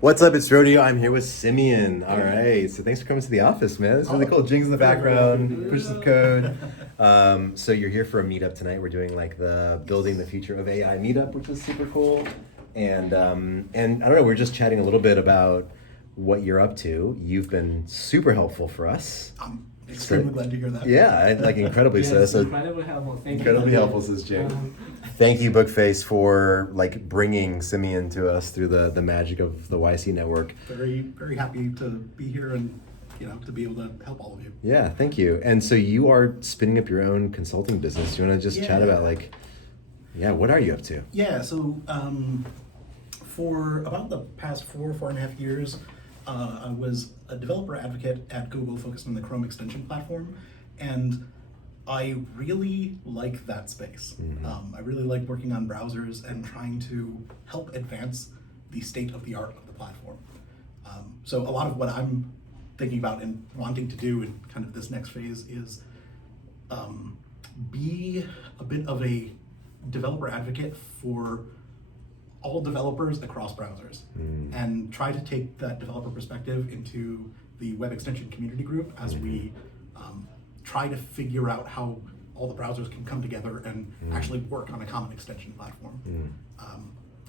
What's up? It's Rodeo. I'm here with Simeon. All right. So thanks for coming to the office, man. It's really cool. Jing's in the background. Push some code. So you're here for a meetup tonight. We're doing like the Building the Future of AI meetup, which is super cool. And I don't know. We're just chatting a little bit about what you're up to. You've been super helpful for us. I'm extremely glad to hear that. Yeah, like incredibly so. Yes, incredibly helpful. Thank you. Incredibly helpful, says Jing. Thank you, Bookface, for like bringing Simeon to us through the magic of the YC network. Very, very happy to be here and to be able to help all of you. Yeah, thank you. And so you are spinning up your own consulting business. Do you want to just chat about what are you up to? Yeah, so for about the past 4.5 years, I was a developer advocate at Google focused on the Chrome extension platform, and I really like that space. I really like working on browsers and trying to help advance the state of the art of the platform. So a lot of what I'm thinking about and wanting to do in kind of this next phase is be a bit of a developer advocate for all developers across browsers and try to take that developer perspective into the web extension community group as we try to figure out how all the browsers can come together and actually work on a common extension platform.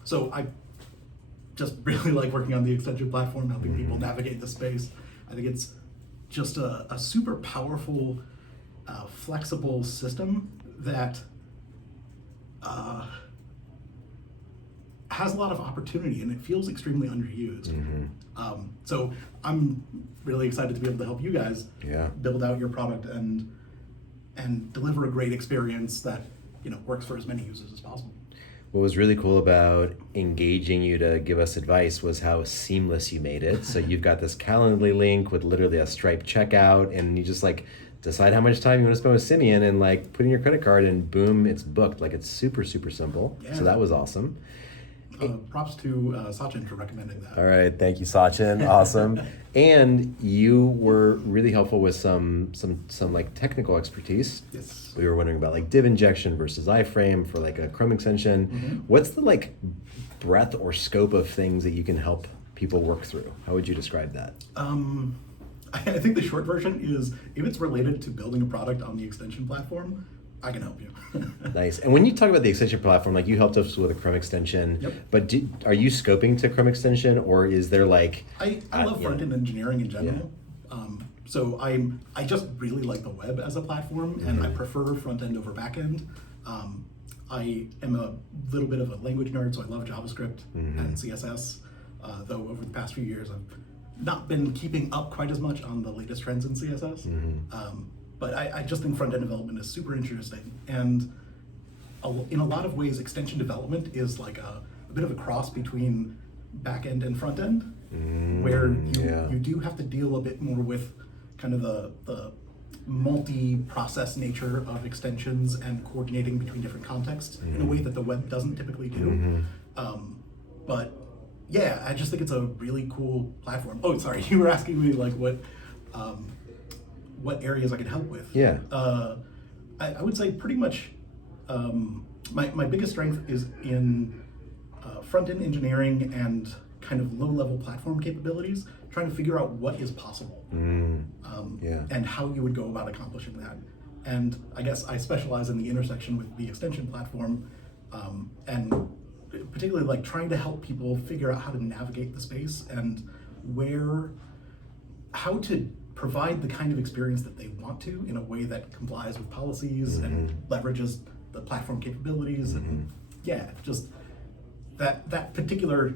So I just really like working on the extension platform, helping people navigate the space. I think it's just a super powerful, flexible system that has a lot of opportunity, and it feels extremely underused. So I'm really excited to be able to help you guys build out your product and deliver a great experience that works for as many users as possible. What was really cool about engaging you to give us advice was how seamless you made it. So you've got this Calendly link with literally a Stripe checkout, and you just like decide how much time you want to spend with Simeon and like put in your credit card and boom, it's booked. Like it's super, super simple. Yeah. So that was awesome. Props to Sachin for recommending that. All right, thank you, Sachin. Awesome. And you were really helpful with some like technical expertise. Yes. We were wondering about like div injection versus iframe for like a Chrome extension. What's the like breadth or scope of things that you can help people work through? How would you describe that? I think the short version is if it's related to building a product on the extension platform, I can help you. Nice. And when you talk about the extension platform, like you helped us with a Chrome extension, but are you scoping to Chrome extension, or is there like... I love front-end engineering in general. So I just really like the web as a platform, and I prefer front-end over back-end. I am a little bit of a language nerd, so I love JavaScript and CSS, though over the past few years I've not been keeping up quite as much on the latest trends in CSS. But I just think front-end development is super interesting. And in a lot of ways, extension development is like a bit of a cross between back-end and front-end, where you do have to deal a bit more with kind of the multi-process nature of extensions and coordinating between different contexts in a way that the web doesn't typically do. But yeah, I just think it's a really cool platform. Oh, sorry, you were asking me like what areas I could help with. Yeah. I would say pretty much my biggest strength is in front-end engineering and kind of low-level platform capabilities, trying to figure out what is possible and how you would go about accomplishing that. And I guess I specialize in the intersection with the extension platform and particularly like trying to help people figure out how to navigate the space and how to provide the kind of experience that they want to in a way that complies with policies and leverages the platform capabilities. And just that particular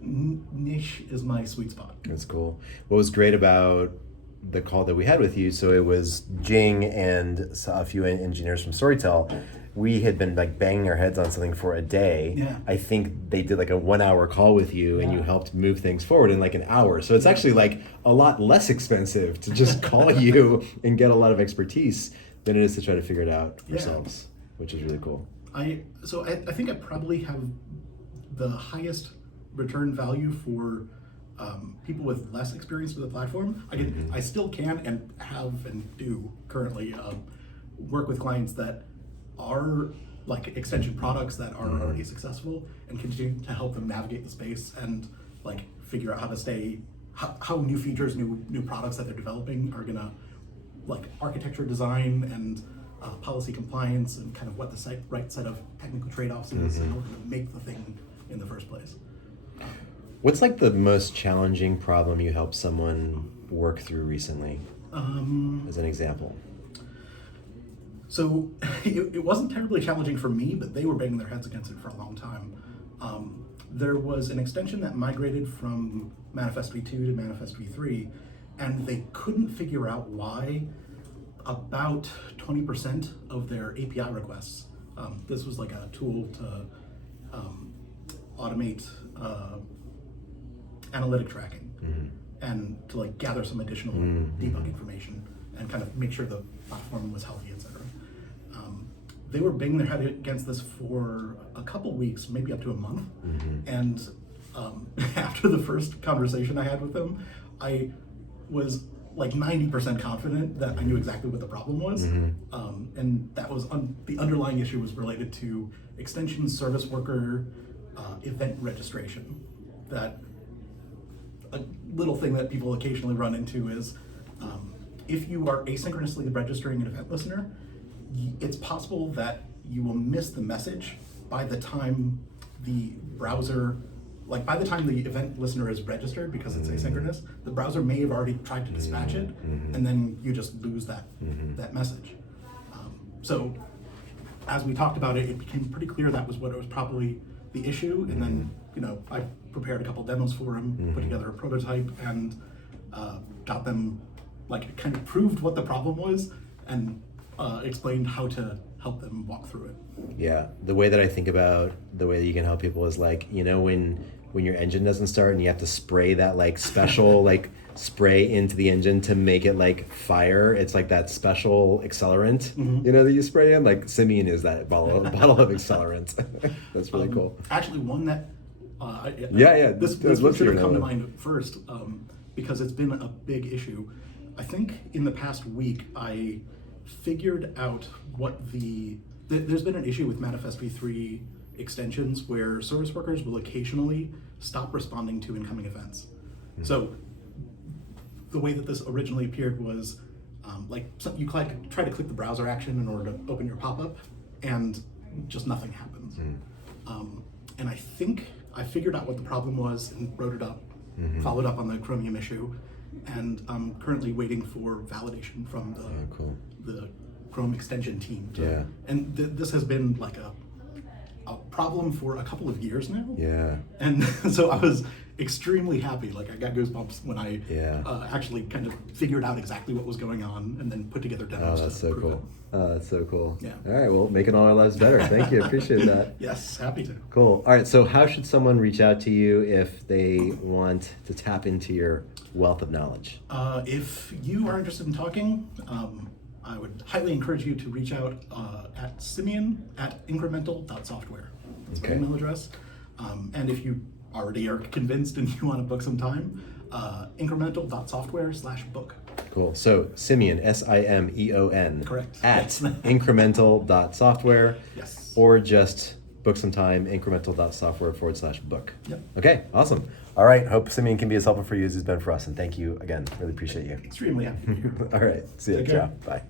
niche is my sweet spot. That's cool. What was great about the call that we had with you, so it was Jing and a few engineers from Storytel. We had been like banging our heads on something for a day. Yeah. I think they did like a 1 hour call with you and you helped move things forward in like an hour. So it's actually like a lot less expensive to just call you and get a lot of expertise than it is to try to figure it out yourselves, which is really cool. I think I probably have the highest return value for people with less experience with the platform. I still can and have and do currently work with clients that are like extension products that are already successful and continue to help them navigate the space and like figure out how to stay, how new features, new products that they're developing are gonna, like architecture design and policy compliance and kind of what the right set of technical trade-offs is in order to make the thing in the first place. What's like the most challenging problem you helped someone work through recently, as an example? So it wasn't terribly challenging for me, but they were banging their heads against it for a long time. There was an extension that migrated from Manifest v2 to Manifest v3, and they couldn't figure out why about 20% of their API requests, this was like a tool to automate analytic tracking and to like gather some additional debug information and kind of make sure the platform was healthy, etc. They were banging their head against this for a couple weeks, maybe up to a month. And after the first conversation I had with them, I was like 90% confident that I knew exactly what the problem was. And that was the underlying issue was related to extension service worker event registration. That a little thing that people occasionally run into is if you are asynchronously registering an event listener, it's possible that you will miss the message by the time the browser, like by the time the event listener is registered, because it's asynchronous, the browser may have already tried to dispatch it, and then you just lose that that message. So as we talked about it, it became pretty clear that was what was probably the issue, and then I prepared a couple demos for them, put together a prototype, and got them, like, kind of proved what the problem was, and explained how to help them walk through it. Yeah, the way that I think about the way that you can help people is like, when your engine doesn't start and you have to spray that like special like spray into the engine to make it like fire. It's like that special accelerant, that you spray in. Like Simeon is that bottle of accelerant. That's really cool. Actually, one that this should have come to mind first, because it's been a big issue. I think in the past week I figured out what there's been an issue with Manifest v3 extensions where service workers will occasionally stop responding to incoming events. So the way that this originally appeared was you try to click the browser action in order to open your pop-up, and just nothing happens. And I think I figured out what the problem was and wrote it up, followed up on the Chromium issue, and I'm currently waiting for validation from the Chrome extension team. And this has been like a problem for a couple of years now. And so I was extremely happy. Like I got goosebumps when I actually kind of figured out exactly what was going on and then put together demos. Oh, that's so cool. That's so cool. Yeah. All right, well, making all our lives better. Thank you. Appreciate that. Yes, happy to. Cool. All right, so how should someone reach out to you if they want to tap into your wealth of knowledge? If you are interested in talking, I would highly encourage you to reach out at Simeon@incremental.software. That's my email address. And if you already are convinced and you want to book some time, incremental.software/book. Cool. So Simeon, Simeon, correct, at incremental.software. Yes. Or just book some time, incremental.software/book. Yep. Okay, awesome. All right, hope Simeon can be as helpful for you as he's been for us, and thank you again. Really appreciate you. Extremely happy to be here. All right, see you. Take care. Ciao. Bye.